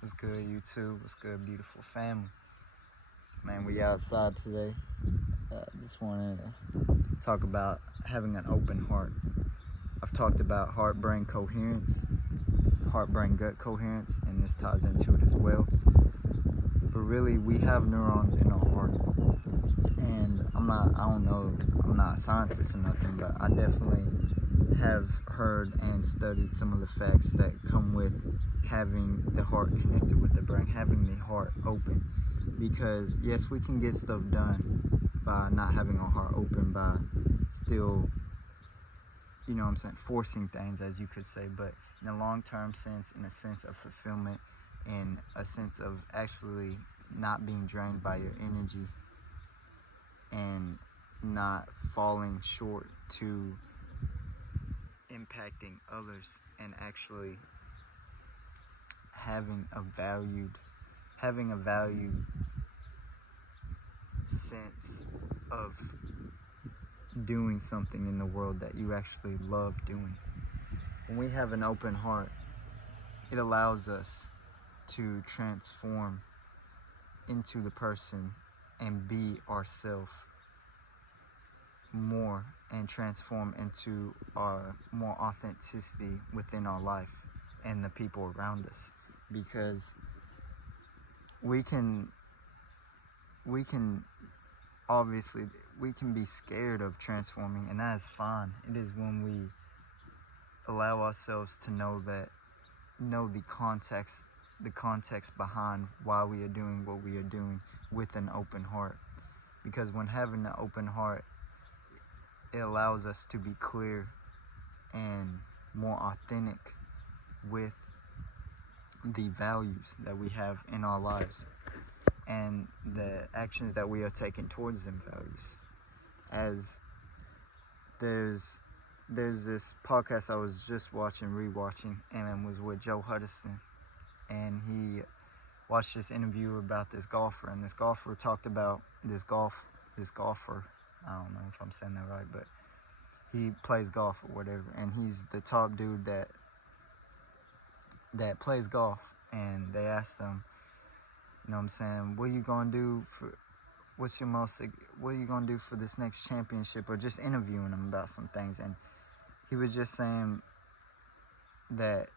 What's good, YouTube? What's good, beautiful family? Man, we outside today. Just want to talk about having an open heart. I've talked about heart-brain coherence, heart-brain-gut coherence, and this ties into it as well. But really, we have neurons in our heart. And I'm not a scientist or nothing, but I definitely have heard and studied some of the facts that come with having the heart connected with the brain, having the heart open. Because yes, we can get stuff done by not having our heart open, by still, forcing things, as you could say. But in a long-term sense, in a sense of fulfillment, in a sense of actually not being drained by your energy and not falling short to impacting others, and actually having a valued sense of doing something in the world that you actually love doing. When we have an open heart, it allows us to transform into the person and be ourselves more, and transform into our more authenticity within our life and the people around us. Because we can obviously be scared of transforming, and that is fine. It is when we allow ourselves to know the context behind why we are doing what we are doing with an open heart. Because when having an open heart, it allows us to be clear and more authentic with the values that we have in our lives and the actions that we are taking towards them values. As there's this podcast I was just rewatching, and it was with Joe Huddiston, and he watched this interview about this golfer, and this golfer talked about this golfer, I don't know if I'm saying that right, but he plays golf or whatever, and he's the top dude that plays golf. And they asked him, what are you gonna do for this next championship, or just interviewing him about some things. And he was just saying that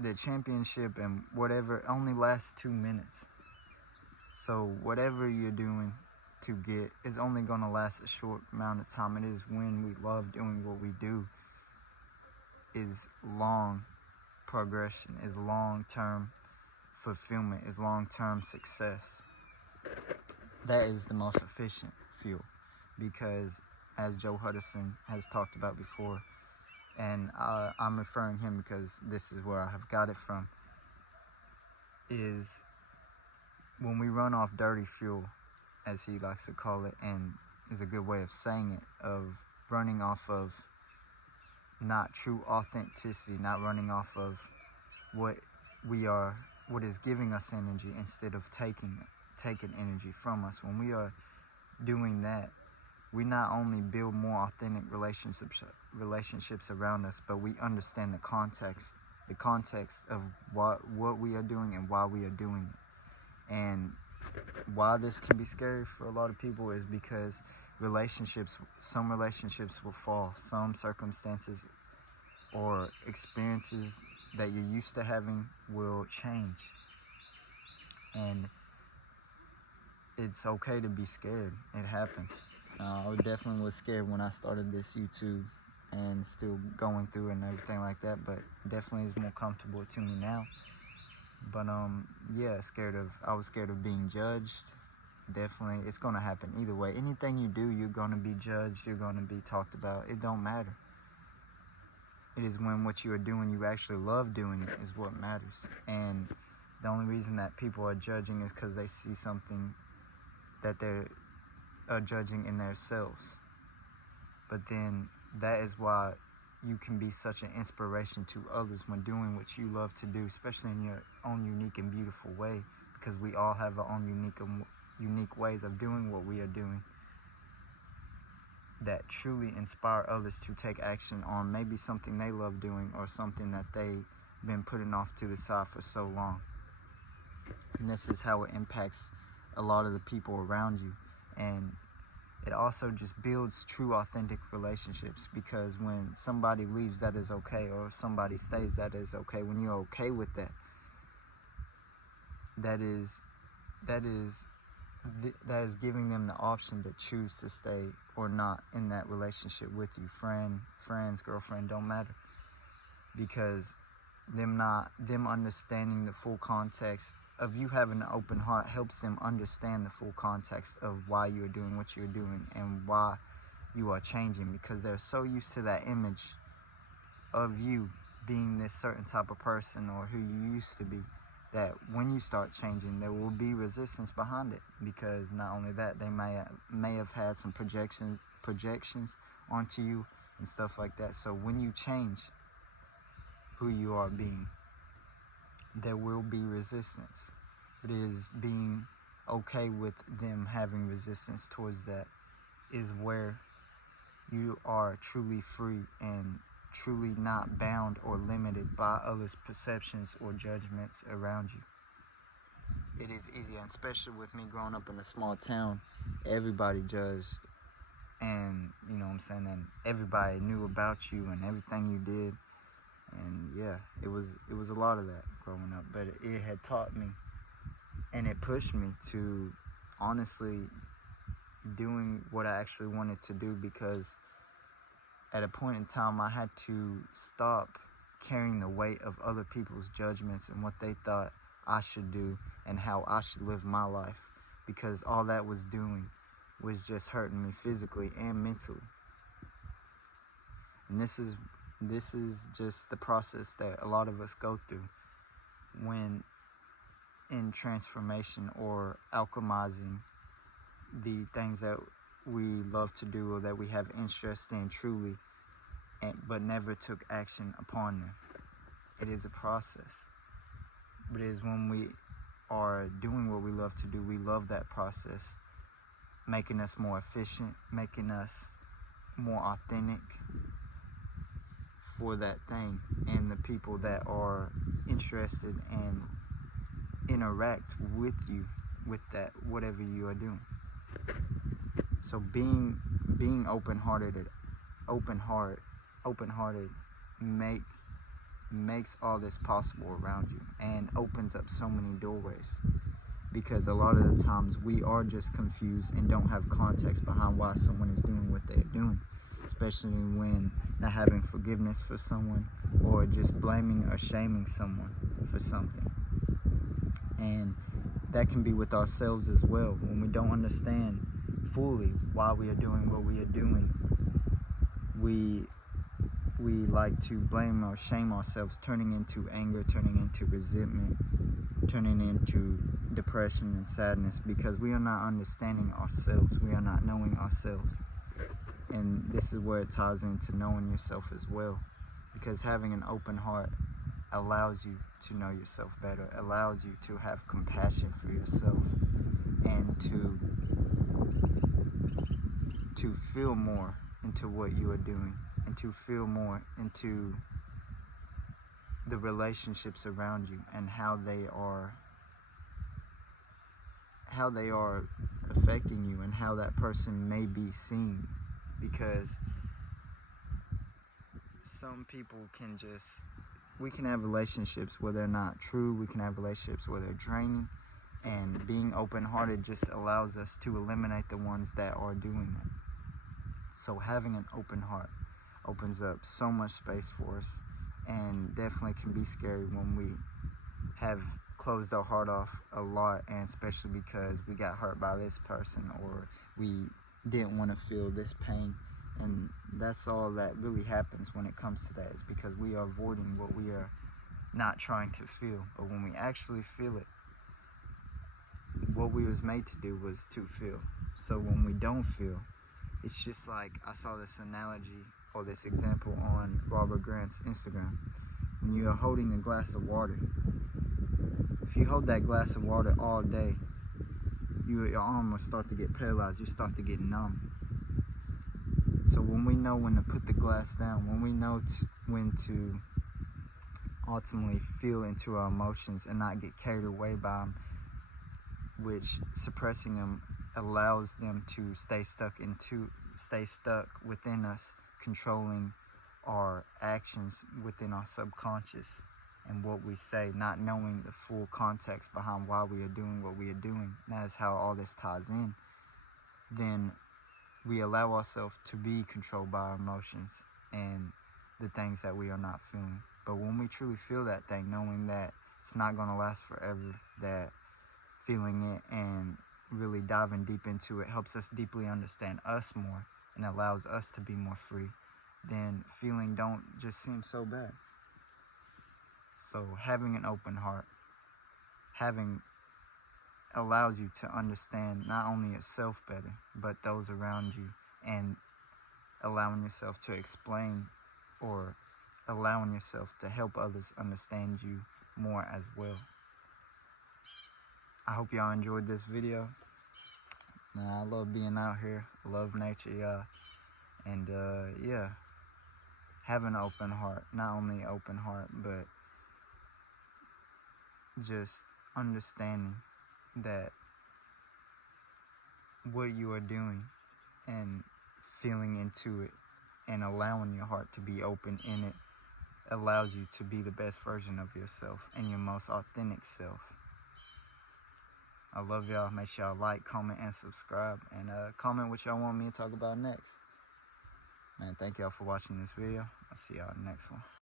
the championship and whatever only lasts 2 minutes. So whatever you're doing to get is only going to last a short amount of time. It is when we love doing what we do is long progression, is long-term fulfillment, is long-term success. That is the most efficient fuel. Because as Joe Huddiston has talked about before, and I'm referring him because this is where I have got it from, is when we run off dirty fuel, as he likes to call it, and is a good way of saying it, of running off of not true authenticity, not running off of what is giving us energy, instead of taking energy from us. When we are doing that, we not only build more authentic relationships around us, but we understand the context of what we are doing and why we are doing it. And why this can be scary for a lot of people is because some relationships will fall, some circumstances or experiences that you're used to having will change. And it's okay to be scared. It happens. I definitely was scared when I started this YouTube, and still going through it and everything like that, but definitely is more comfortable to me now. But yeah, I was scared of being judged. Definitely, it's gonna happen either way. Anything you do, you're gonna be judged, you're gonna be talked about. It don't matter. It is when what you are doing, you actually love doing it, is what matters. And the only reason that people are judging is because they see something that they're judging in themselves. But then that is why you can be such an inspiration to others when doing what you love to do, especially in your own unique and beautiful way, because we all have our own unique ways of doing what we are doing that truly inspire others to take action on maybe something they love doing, or something that they've been putting off to the side for so long. And this is how it impacts a lot of the people around you. And it also just builds true, authentic relationships, because when somebody leaves, that is okay, or if somebody stays, that is okay. When you're okay with that, that is giving them the option to choose to stay or not in that relationship with you. Friends, girlfriend, don't matter, because them understanding the full context of you having an open heart helps them understand the full context of why you're doing what you're doing and why you are changing, because they're so used to that image of you being this certain type of person or who you used to be, that when you start changing, there will be resistance behind it, because not only that, they may have had some projections onto you and stuff like that. So when you change who you are being, there will be resistance. But it is being okay with them having resistance towards that is where you are truly free and truly not bound or limited by others' perceptions or judgments around you. It is easy, and especially with me growing up in a small town, everybody judged, and you know what I'm saying, and everybody knew about you and everything you did. And yeah, it was a lot of that growing up, but it had taught me and it pushed me to honestly doing what I actually wanted to do, because at a point in time I had to stop carrying the weight of other people's judgments and what they thought I should do and how I should live my life, because all that was doing was just hurting me physically and mentally. And this is just the process that a lot of us go through when in transformation or alchemizing the things that we love to do or that we have interest in truly, but never took action upon them. It is a process, but it is when we are doing what we love to do, we love that process, making us more efficient, making us more authentic for that thing and the people that are interested and interact with you with that, whatever you are doing. So being open-hearted makes all this possible around you and opens up so many doorways, because a lot of the times we are just confused and don't have context behind why someone is doing what they're doing, especially when not having forgiveness for someone or just blaming or shaming someone for something. And that can be with ourselves as well. When we don't understand fully why we are doing what we are doing, we like to blame or shame ourselves, turning into anger, turning into resentment, turning into depression and sadness, because we are not understanding ourselves. We are not knowing ourselves. And this is where it ties into knowing yourself as well, because having an open heart allows you to know yourself better, allows you to have compassion for yourself, and to feel more into what you are doing, and to feel more into the relationships around you and how they are affecting you and how that person may be seeing you. Because some people we can have relationships where they're not true, we can have relationships where they're draining, and being open-hearted just allows us to eliminate the ones that are doing that. So having an open heart opens up so much space for us, and definitely can be scary when we have closed our heart off a lot, and especially because we got hurt by this person or we didn't want to feel this pain. And that's all that really happens when it comes to that, is because we are avoiding what we are not trying to feel. But when we actually feel it, what we was made to do was to feel. So when we don't feel, it's just like, I saw this analogy or this example on Robert Grant's Instagram. When you are holding a glass of water, if you hold that glass of water all day, your arm will start to get paralyzed, you start to get numb. So when we know when to put the glass down, when we know when to ultimately feel into our emotions and not get carried away by them, which suppressing them allows them to stay stuck within us, controlling our actions within our subconscious and what we say, not knowing the full context behind why we are doing what we are doing. That is how all this ties in. Then we allow ourselves to be controlled by our emotions and the things that we are not feeling. But when we truly feel that thing, knowing that it's not going to last forever, that feeling it and really diving deep into it helps us deeply understand us more and allows us to be more free, then feeling don't just seem so bad. So having an open heart, allows you to understand not only yourself better, but those around you, and allowing yourself to explain or allowing yourself to help others understand you more as well. I hope y'all enjoyed this video. I love being out here. I love nature, y'all. And yeah, have an open heart. Not only open heart, but just understanding that what you are doing and feeling into it and allowing your heart to be open in it allows you to be the best version of yourself and your most authentic self. I love y'all. Make sure y'all like, comment, and subscribe. And comment what y'all want me to talk about next. Man, thank y'all for watching this video. I'll see y'all in the next one.